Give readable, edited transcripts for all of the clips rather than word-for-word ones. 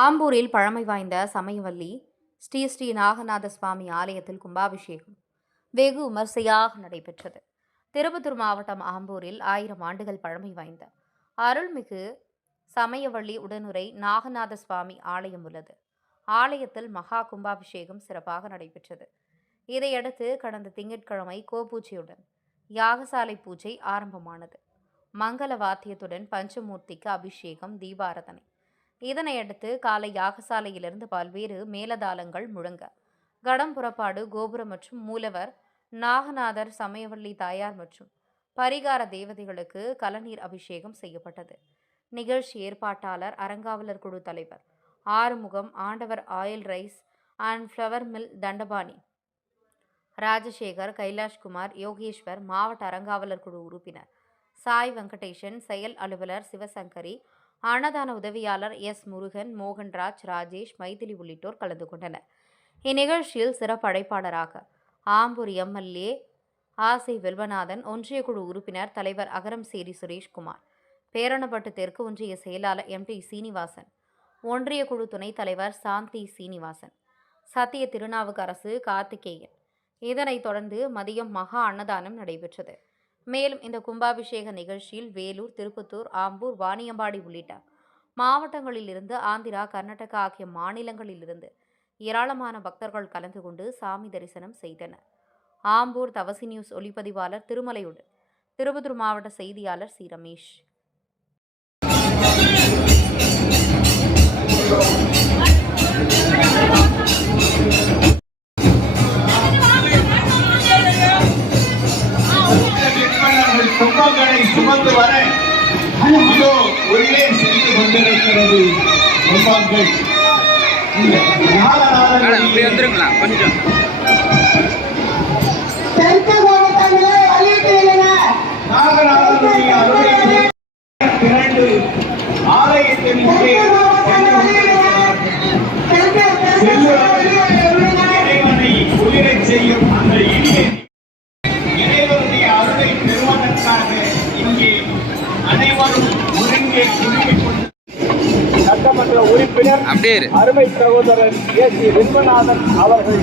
ஆம்பூரில் பழமை வாய்ந்த சமயவல்லி ஸ்ரீ ஸ்ரீ நாகநாத சுவாமி ஆலயத்தில் கும்பாபிஷேகம் வெகு விமர்சையாக நடைபெற்றது. திருப்பத்தூர் மாவட்டம் ஆம்பூரில் 1000 ஆண்டுகள் பழமை வாய்ந்த அருள்மிகு சமயவல்லி உடனுரை நாகநாத சுவாமி ஆலயம் உள்ளது. ஆலயத்தில் மகா கும்பாபிஷேகம் சிறப்பாக நடைபெற்றது. இதையடுத்து கடந்த திங்கட்கிழமை கோபூஜையுடன் யாகசாலை பூஜை ஆரம்பமானது. மங்கள வாத்தியத்துடன் பஞ்சமூர்த்திக்கு அபிஷேகம், தீபாராதனை. இதனையடுத்து காலை யாகசாலையிலிருந்து பல்வேறு மேலதாளங்கள் முழங்க கடம் புறப்பாடு, கோபுரம் மற்றும் மூலவர் நாகநாதர், சமயவல்லி தாயார் மற்றும் பரிகார தேவதைகளுக்கு கலநீர் அபிஷேகம் செய்யப்பட்டது. நிகழ்ச்சி ஏற்பாட்டாளர், அறங்காவலர் குழு தலைவர் Arumugam, Andavar oil rice and flour mill Thandapani Rajasekar, Kailashkumar, Yogeswar, மாவட்ட அறங்காவலர் குழு உறுப்பினர் சாய் வெங்கடேசன், செயல் அலுவலர் சிவசங்கரி, அன்னதான உதவியாளர் எஸ் முருகன், மோகன்ராஜ், ராஜேஷ், மைதிலி உள்ளிட்டோர் கலந்து கொண்டனர். இந்நிகழ்ச்சியில் சிறப்பு அழைப்பாளராக ஆம்பூர் எம்எல்ஏ ஆசை வெல்வநாதன், ஒன்றிய குழு உறுப்பினர் தலைவர் அகரம்சேரி சுரேஷ்குமார், பேரணப்பட்டு தெற்கு ஒன்றிய செயலாளர் எம்டி சீனிவாசன், ஒன்றிய குழு துணைத் தலைவர் சாந்தி சீனிவாசன், சத்திய திருநாவுக்கரசு கார்த்திகேயன். இதனைத் தொடர்ந்து மதியம் மகா அன்னதானம் நடைபெற்றது. மேலும் இந்த கும்பாபிஷேக நிகழ்ச்சியில் வேலூர், திருப்பத்தூர், ஆம்பூர், வாணியம்பாடி உள்ளிட்ட மாவட்டங்களிலிருந்து, ஆந்திரா, கர்நாடகா ஆகிய மாநிலங்களிலிருந்து ஏராளமான பக்தர்கள் கலந்து கொண்டு சாமி தரிசனம் செய்தனர். ஆம்பூர் தவசி நியூஸ் ஒளிப்பதிவாளர் திருமலையுடன் திருப்பத்தூர் மாவட்ட செய்தியாளர் சி ரமேஷ். சுமந்து வர இதோ உள்ளே சென்று கொண்டிருக்கிறது. கொஞ்சம் நாகநாதனுடைய இரண்டு ஆலயத்தின் இறைவனை உயிரச் செய்யும் அந்த இறைவனுடைய அருளை பெறுவதற்காக இங்கே அனைவரும் ஒருங்கே குழுமிக்கொண்டு சட்டமன்ற உறுப்பினர் அருமை சகோதரர் எஸ் விஸ்வநாதன் அவர்கள்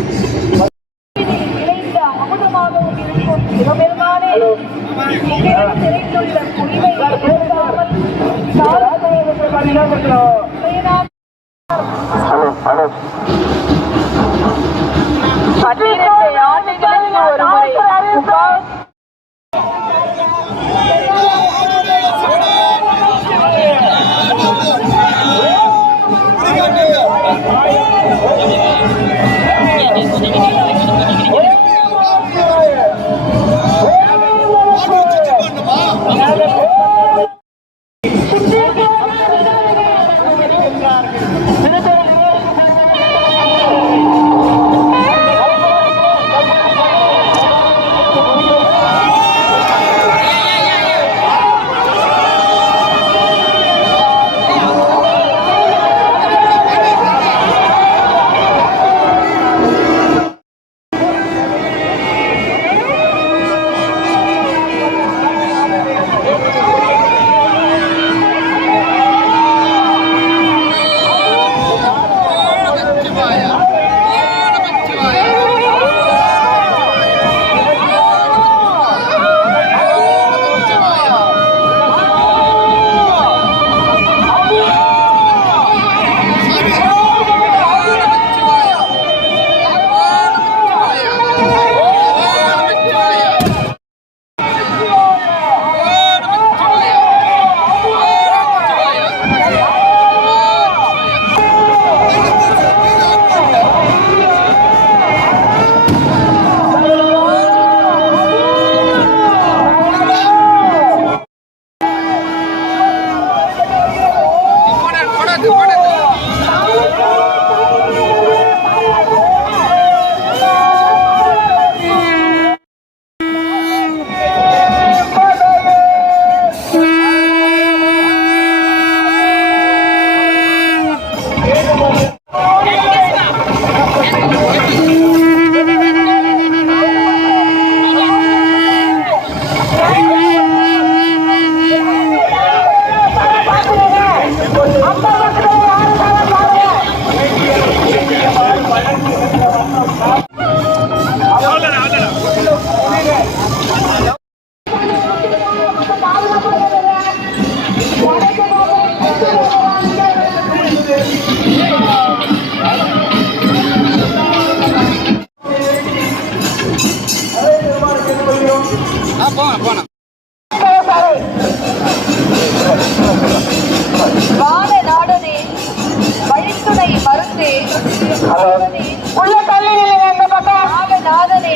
நாதனே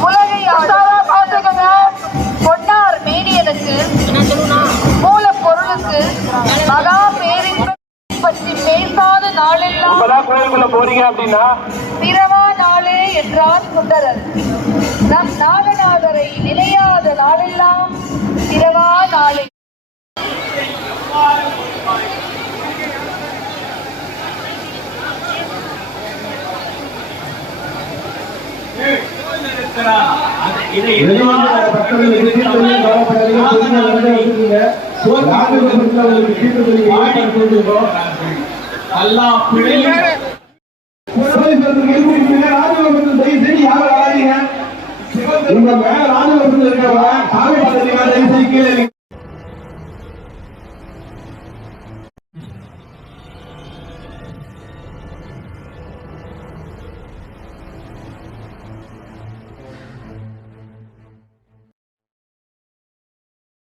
உலகை பொன்னார் மேனியனுக்கு மூலப்பொருளுக்கு மகா பேரின்ப பற்றி பேசாத நாளெல்லாம் கோயிலுக்குள்ள போறீங்க அப்படின்னா பிறவா நாளே என்றார் சுந்தரர். நம் நாகநாதரை நினையாத நாளெல்லாம் பிறவா நாளே. ராணுவ